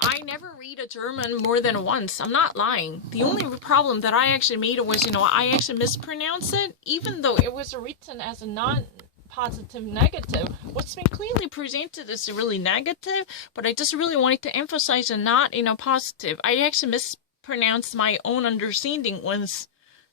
I never read a German more than once. I'm not lying. The only problem that I actually made was, I actually mispronounced it, even though it was written as a non-positive negative. What's been clearly presented is really negative, but I just really wanted to emphasize a not, positive. I actually mispronounced my own understanding once.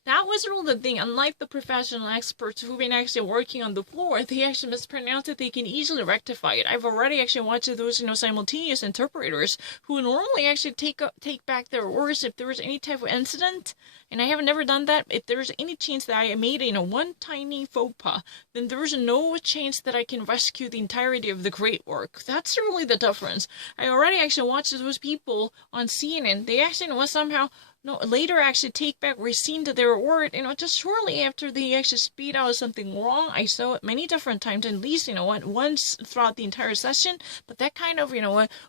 That was really the thing. Unlike the professional experts who've been actually working on the floor, they actually mispronounce it. They can easily rectify it. I've already actually watched those, simultaneous interpreters who normally actually take back their words if there was any type of incident. And I have never done that. If there's any chance that I made, one tiny faux pas, then there's no chance that I can rescue the entirety of the great work. That's really the difference. I already actually watched those people on CNN. They actually somehow later actually take back rescind their word, just shortly after they actually speed out something wrong. I saw it many different times, at least, once throughout the entire session, but that kind of,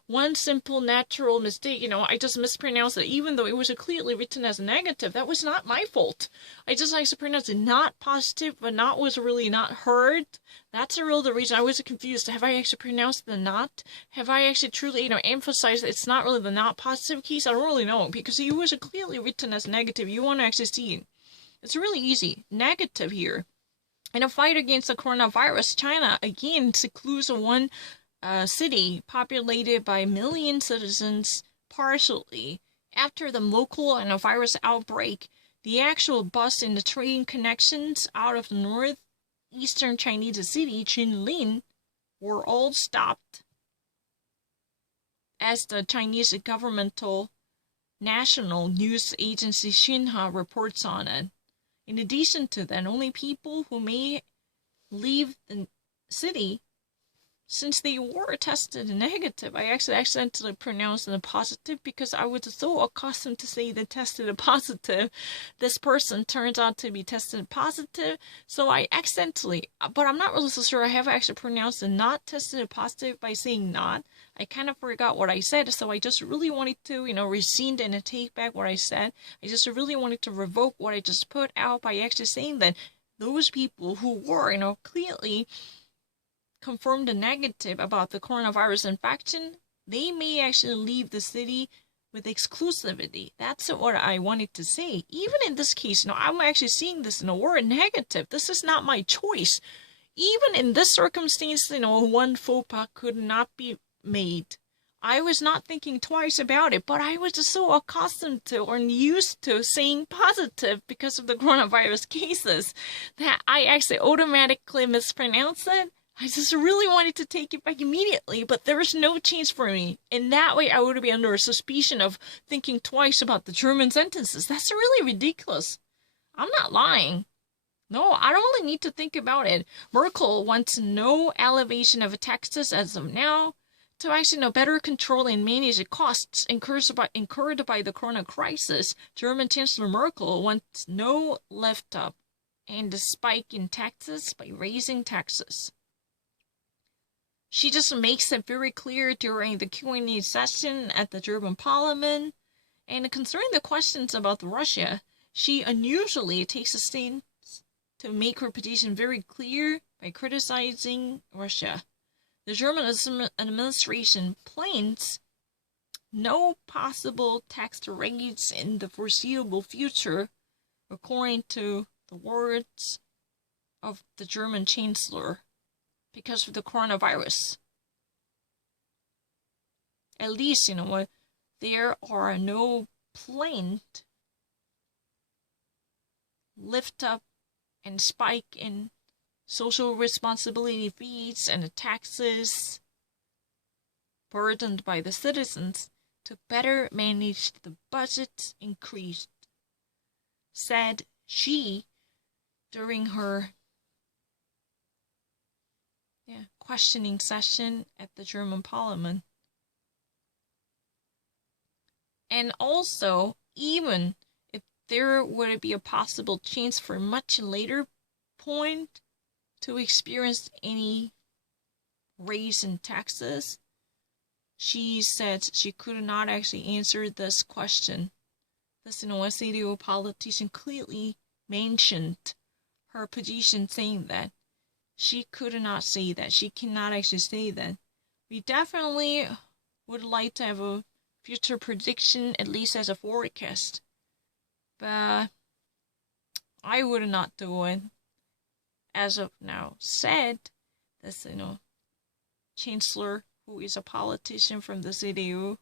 one simple natural mistake, I just mispronounced it, even though it was clearly written as negative. That was not my fault. I just actually pronounced it not positive, but not was really not heard. That's the reason I was confused. Have I actually pronounced the not? Have I actually truly, emphasized that it's not really the not positive case? I don't really know, because it was clearly written as negative. You want to actually see it. It's really easy. Negative here. In a fight against the coronavirus, China again secludes one city populated by a million citizens partially. After the local and a virus outbreak, the actual bus and the train connections out of the northeastern Chinese city, Chinlin, were all stopped, as the Chinese governmental national news agency Xinhua reports on it. In addition to that, only people who may leave the city, since they were tested negative. I actually accidentally pronounced it positive because I was so accustomed to say they tested positive. This person turns out to be tested positive, so I accidentally, but I'm not really so sure I have actually pronounced it not tested positive by saying not. I kind of forgot what I said, so I just really wanted to, rescind and take back what I said. I just really wanted to revoke what I just put out by actually saying that those people who were, clearly confirmed the negative about the coronavirus infection, they may actually leave the city with exclusivity. That's what I wanted to say. Even in this case, I'm actually seeing this in a word negative. This is not my choice. Even in this circumstance, one faux pas could not be made. I was not thinking twice about it, but I was just so accustomed to or used to saying positive because of the coronavirus cases that I actually automatically mispronounced it. I just really wanted to take it back immediately, but there was no chance for me. In that way, I would be under a suspicion of thinking twice about the German sentences. That's really ridiculous. I'm not lying. No, I don't really need to think about it. Merkel wants no elevation of taxes as of now. To actually better control and manage the costs incurred by the corona crisis, German Chancellor Merkel wants no lift up and a spike in taxes by raising taxes. She just makes it very clear during the Q&A session at the German Parliament. And concerning the questions about Russia, she unusually takes a stance to make her position very clear by criticizing Russia. The German administration plans no possible tax raise in the foreseeable future, according to the words of the German Chancellor, because of the coronavirus. At least, there are no planned lift up and spike in social responsibility fees and taxes burdened by the citizens to better manage the budget increased, said she during her questioning session at the German Parliament. And also, even if there would be a possible chance for a much later point to experience any raise in taxes, she said she could not actually answer this question. This, a CDU politician clearly mentioned her position, saying that she could not say that. She cannot actually say that. We definitely would like to have a future prediction, at least as a forecast. But I would not do it. As of now, said this, chancellor who is a politician from the CDU,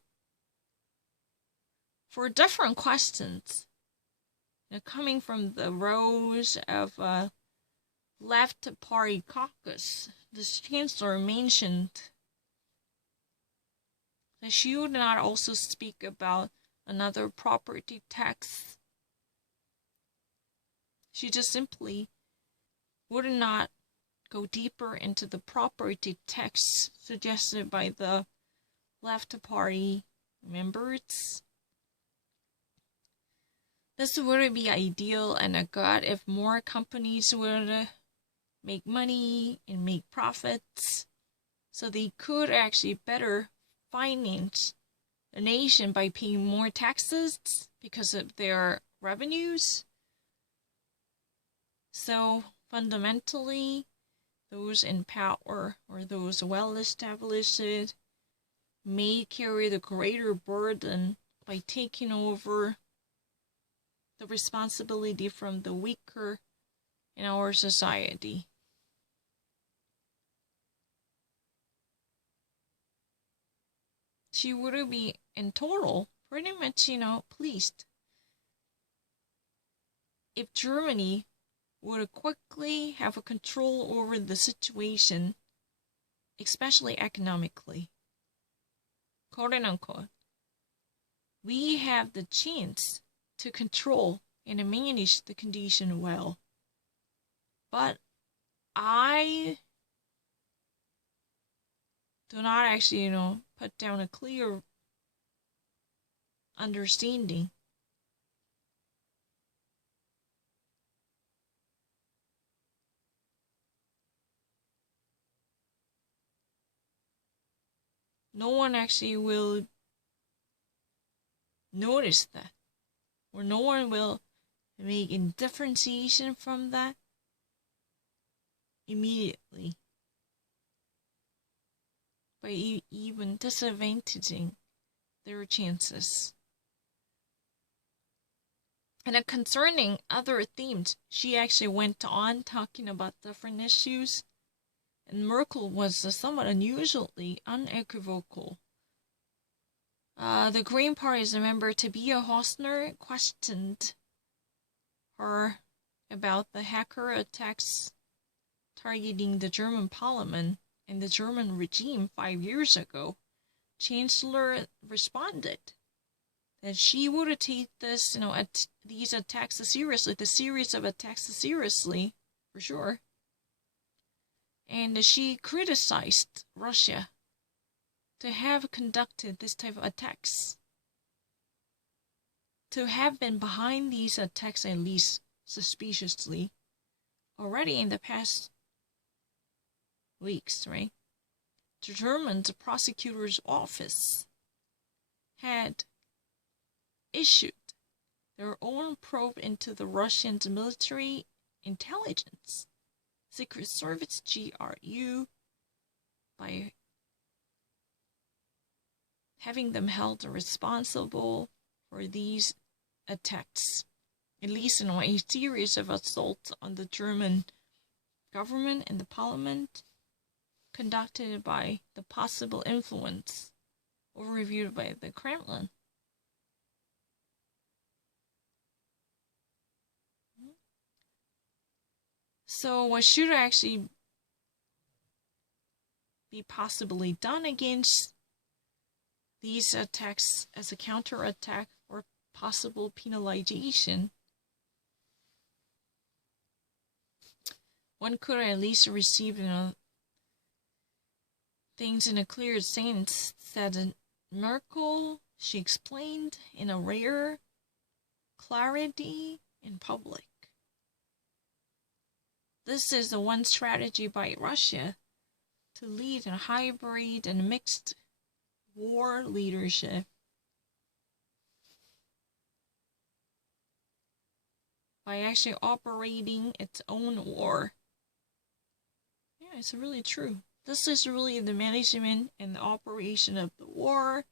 for different questions. Coming from the rows of left party caucus, this chancellor mentioned that she would not also speak about another property tax. She just simply would not go deeper into the property tax suggested by the left party members. This would be ideal and a good if more companies would make money and make profits, so they could actually better finance the nation by paying more taxes because of their revenues. So fundamentally, those in power or those well-established may carry the greater burden by taking over the responsibility from the weaker in our society. She would be in total pretty much, pleased if Germany would quickly have a control over the situation, especially economically. Quote unquote. We have the chance to control and manage the condition well. But I do not actually, put down a clear understanding. No one actually will notice that, or no one will make a differentiation from that immediately by even disadvantaging their chances. And concerning other themes, she actually went on talking about different issues, and Merkel was somewhat unusually unequivocal. The Green Party's member Tabia Hostner questioned her about the hacker attacks targeting the German parliament and the German regime 5 years ago. Chancellor responded that she would take this, these attacks seriously, the series of attacks seriously, for sure. And she criticized Russia to have conducted this type of attacks, to have been behind these attacks, at least suspiciously, already in the past weeks, right? The German prosecutor's office had issued their own probe into the Russian military intelligence, Secret Service GRU, by having them held responsible for these attacks, at least in a series of assaults on the German government and the parliament, conducted by the possible influence or reviewed by the Kremlin. So what should actually be possibly done against these attacks as a counterattack or possible penalization? One could at least receive, things in a clear sense, said Merkel. She explained in a rare clarity in public. This is the one strategy by Russia to lead a hybrid and mixed war leadership. By actually operating its own war. Yeah, it's really true. This is really the management and the operation of the war,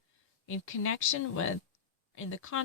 in connection with, in the context